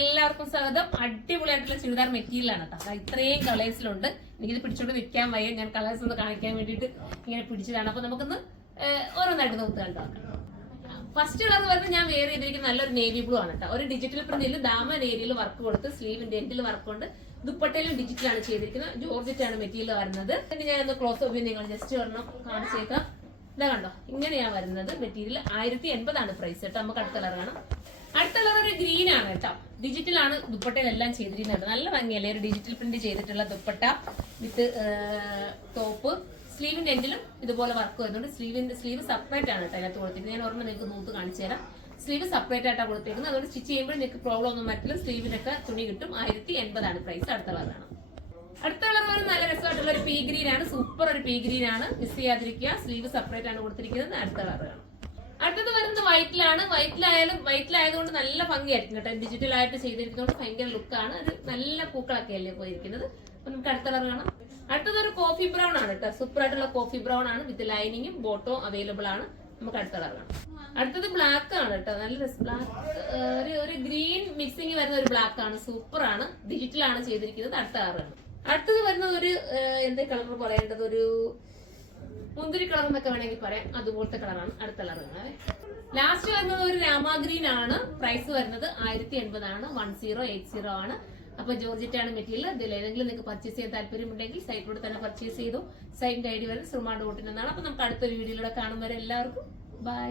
എല്ലാവർക്കും സ്വാഗതം. അടിപൊളിയായിട്ടുള്ള ചുരിദാർ മെറ്റീരിയലാണ് കേട്ടോ. ഇത്രയും കളേഴ്സിലുണ്ട്. എനിക്കിത് പിടിച്ചോണ്ട് നിൽക്കാൻ വയ്യ. ഞാൻ കളേഴ്സ് ഒന്ന് കാണിക്കാൻ വേണ്ടിയിട്ട് ഇങ്ങനെ പിടിച്ചതാണ്. അപ്പൊ നമുക്കൊന്ന് ഓരോന്നായിട്ട് നോക്കി കണ്ടോ. ഫസ്റ്റ് കളർ വരുന്നത് ഞാൻ വെയർ ചെയ്തിരിക്കുന്ന നല്ലൊരു നേവി ബ്ലൂ ആണ് കേട്ടോ. ഒരു ഡിജിറ്റൽ പ്രിന്റിൽ ദാമൻ ഏരിയയിൽ വർക്ക് കൊടുത്ത് സ്ലീവിന്റെ എൻഡിൽ വർക്ക് കൊണ്ട് ദുപ്പട്ടയിലും ഡിജിറ്റലാണ് ചെയ്തിരിക്കുന്നത്. ജോർജറ്റ് ആണ് മെറ്റീരിയൽ വരുന്നത്. പിന്നെ ഞാൻ ഒന്ന് ക്ലോസ് ഓഫ് നിങ്ങൾ ജസ്റ്റ് ഒരെണ്ണം കാണിച്ചേക്കാം. ഇതാ കണ്ടോ, ഇങ്ങനെയാണ് വരുന്നത് മെറ്റീരിയൽ. 1080 പ്രൈസ് കേട്ടോ. നമുക്ക് അടുത്ത കളർ കാണാം. അടുത്ത കളർ ഒരു ഗ്രീൻ ആണ് കേട്ടോ. ഡിജിറ്റൽ ആണ് ദുപ്പട്ടയിലെല്ലാം ചെയ്തിരിക്കുന്നത്. നല്ല ഭംഗിയല്ലേ, ഒരു ഡിജിറ്റൽ പ്രിന്റ് ചെയ്തിട്ടുള്ള ദുപ്പട്ട വിത്ത് ടോപ്പ്. സ്ലീവിന്റെ എൻഡിലും ഇതുപോലെ വർക്ക് വരുന്നുണ്ട്. സ്ലീവ് സെപ്പറേറ്റ് ആണ് കേട്ടോ അതിനകത്ത് കൊടുത്തിരിക്കുന്നത്. ഞാൻ ഓർമ്മ നിങ്ങൾക്ക് നൂത്ത് കാണിച്ചു തരാം. സ്ലീവ് സെപ്പറേറ്റ് ആയിട്ടാണ് കൊടുത്തിരിക്കുന്നത്. അതുകൊണ്ട് സ്റ്റിച്ച് ചെയ്യുമ്പോൾ നിങ്ങൾക്ക് പ്രോബ്ലം ഒന്നും പറ്റില്ല. സ്ലീവിനൊക്കെ തുണി കിട്ടും. 1080 പ്രൈസ്. അടുത്ത കളറാണ്. അടുത്ത കളർ ഒരു നല്ല രസമായിട്ടുള്ള ഒരു പീ ഗ്രീൻ ആണ്. സൂപ്പർ ഒരു പീ ഗ്രീൻ ആണ്. മിസ് ചെയ്യാതിരിക്കുക. സ്ലീവ് സെപ്പറേറ്റ് ആണ് കൊടുത്തിരിക്കുന്നത്. അടുത്ത കളറാണ്. അടുത്തത് വരുന്നത് വൈറ്റിലാണ്. വൈറ്റിലായതുകൊണ്ട് നല്ല ഭംഗിയായിരിക്കും കേട്ടോ. ഡിജിറ്റൽ ആയിട്ട് ചെയ്തിരിക്കുന്നതുകൊണ്ട് ഭയങ്കര ലുക്കാണ്. ഒരു നല്ല പൂക്കളൊക്കെ അല്ലേ പോയിരിക്കുന്നത്. അപ്പൊ നമുക്ക് അടുത്ത കളർ കാണാം. അടുത്തത് ഒരു കോഫി ബ്രൗൺ ആണ് കേട്ടോ. സൂപ്പർ ആയിട്ടുള്ള കോഫി ബ്രൗൺ ആണ്. വിത്ത് ലൈനിങ്ങും ബോട്ടോ അവൈലബിൾ ആണ്. നമുക്ക് അടുത്ത കളർ കാണാം. അടുത്തത് ബ്ലാക്ക് ആണ് കേട്ടോ. നല്ല രസം. ബ്ലാക്ക് ഒരു ഗ്രീൻ മിക്സിങ് വരുന്ന ഒരു ബ്ലാക്ക് ആണ്. സൂപ്പർ ആണ്. ഡിജിറ്റൽ ആണ് ചെയ്തിരിക്കുന്നത്. അടുത്ത കളറാണ്. അടുത്തത് വരുന്നത് ഒരു എന്താ കളർ പറയേണ്ടത്, ഒരു മുന്തിരി കളർ എന്നൊക്കെ വേണമെങ്കിൽ പറയാം. അതുപോലത്തെ കളറാണ്. അടുത്ത കളർ കാണാവേ. ലാസ്റ്റ് വരുന്നത് ഒരു രാമ ഗ്രീൻ ആണ്. പ്രൈസ് വരുന്നത് 1080 ആണ്. 1080 ആണ്. അപ്പൊ ജോർജറ്റ് ആണ് മെറ്റീരിയൽ. ഇതിൽ ഏതെങ്കിലും നിങ്ങൾക്ക് പർച്ചേസ് ചെയ്യാൻ താല്പര്യമുണ്ടെങ്കിൽ സൈറ്റിലൂടെ തന്നെ പർച്ചേസ് ചെയ്തു. സൈറ്റിന്റെ ഐഡി വരുന്നത് സുമാണ്ട് കൂട്ടിനെന്നാണ്. അപ്പൊ നമുക്ക് അടുത്ത വീഡിയോയിലൂടെ കാണും വരെ എല്ലാവർക്കും ബൈ.